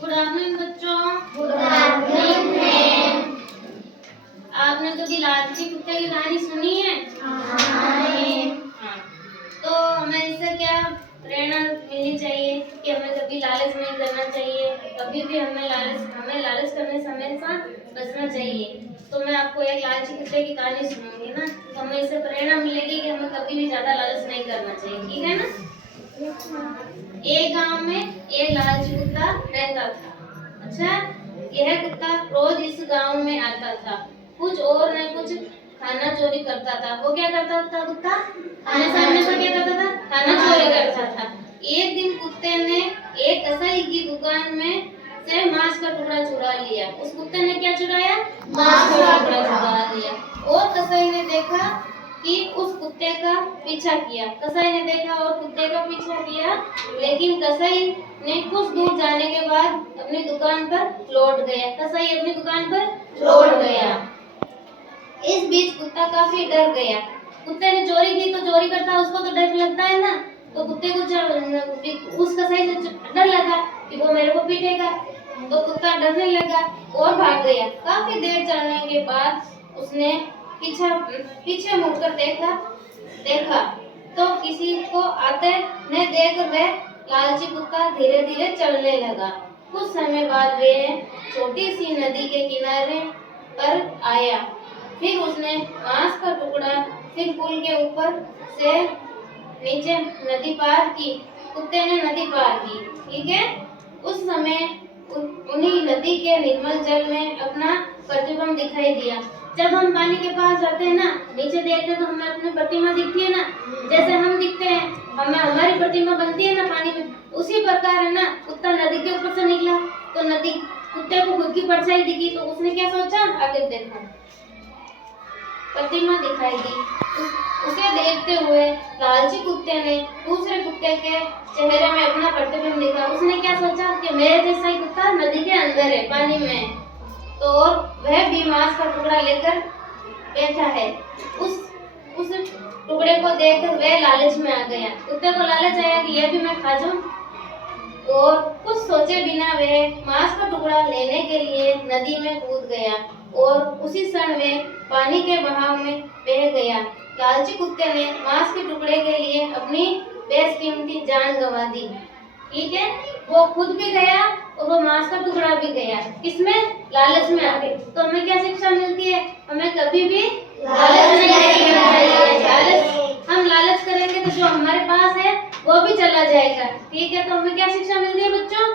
Good afternoon बच्चों। Good afternoon ma'am. आपने कभी लालची कुत्ते की कहानी सुनी है? हाँ। तो हमें इससे क्या प्रेरणा मिलनी चाहिए कि हमें कभी लालच नहीं करना चाहिए, कभी भी हमें लालच करने से हमेशा बचना चाहिए। तो मैं आपको एक लालची कुत्ते की कहानी सुनाऊंगी ना, तो हमें इससे प्रेरणा मिलेगी कि हमें कभी भी ज्यादा लालच नहीं करना चाहिए, ठीक है ना? एक गांव में एक लालची कुत्ता रहता था। अच्छा, यह कुत्ता रोज इस गांव में आता था, कुछ और न कुछ खाना चोरी करता था। वो क्या करता था कुत्ता? हमेशा क्या करता था? खाना चोरी करता था। एक दिन कुत्ते ने एक कसाई की दुकान में से मांस का टुकड़ा चुरा लिया। उस कुत्ते ने क्या चुराया? मांस का टुकड़ा चुरा लिया। और कसाई ने देखा कि उस कुत्ते का पीछा किया। कसाई ने देखा और कुत्ते का पीछा किया, लेकिन कसाई ने कुछ दूर जाने के बाद अपनी दुकान पर लौट गया। कसाई अपनी दुकान पर लौट गया। इस बीच कुत्ता काफी डर गया। कुत्ते ने चोरी की तो चोरी करता, उसको तो डर लगता है ना, तो कुत्ते को उस कसाई से डर लगा कि वो मेरे को पीटेगा, तो कुत्ता डरने लगा और भाग गया। काफी देर चलने के बाद उसने पीछे मुड़कर देखा तो किसी को आते न देख वह लालची कुत्ता धीरे धीरे चलने लगा। कुछ समय बाद वे छोटी सी नदी के किनारे पर आया। फिर उसने मांस का टुकड़ा फिर पुल के ऊपर से नीचे नदी पार की। कुत्ते ने नदी पार की, ठीक है। उस समय उन्हीं नदी के निर्मल जल में अपना प्रतिबिंब दिखाई दिया। जब हम पानी के पास जाते हैं ना, नीचे देखते हैं तो हमें अपनी प्रतिमा दिखती है ना, जैसे हम दिखते हैं, हमें हमारी प्रतिमा बनती है ना पानी में, उसी प्रकार है ना, कुत्ता नदी के ऊपर से निकला तो नदी कुत्ते को खुद की परछाई दिखी, तो उसने क्या सोचा? आगे देखो, प्रतिमा दिखाई दी। उसे देखते हुए लालची कुत्ते ने दूसरे कुत्ते के चेहरे में अपना प्रतिबिंब देखा। उसने क्या सोचा कि मेरे जैसा ही कुत्ता नदी के अंदर है, पानी में है, तो और वह भी मांस का टुकड़ा लेकर बैठा है। उस टुकड़े को देखकर वह लालच में आ गया। कुत्ते को लालच आया कि यह भी मैं खा जाऊं, और कुछ सोचे बिना वह मांस का टुकड़ा लेने के लिए नदी में कूद गया और उसी क्षण में पानी के बहाव में बह गया। लालची कुत्ते ने मांस के टुकड़े के लिए अपनी बेशकीमती जान गंवा दी, ठीक है। वो खुद भी गया और वो मांस का टुकड़ा भी गया, किसमें? लालच में आके। तो हमें क्या शिक्षा मिलती है? हमें कभी भी लालच नहीं करना चाहिए। हम लालच करेंगे तो जो हमारे पास है वो भी चला जाएगा, ठीक है। तो हमें क्या शिक्षा मिलती है बच्चों?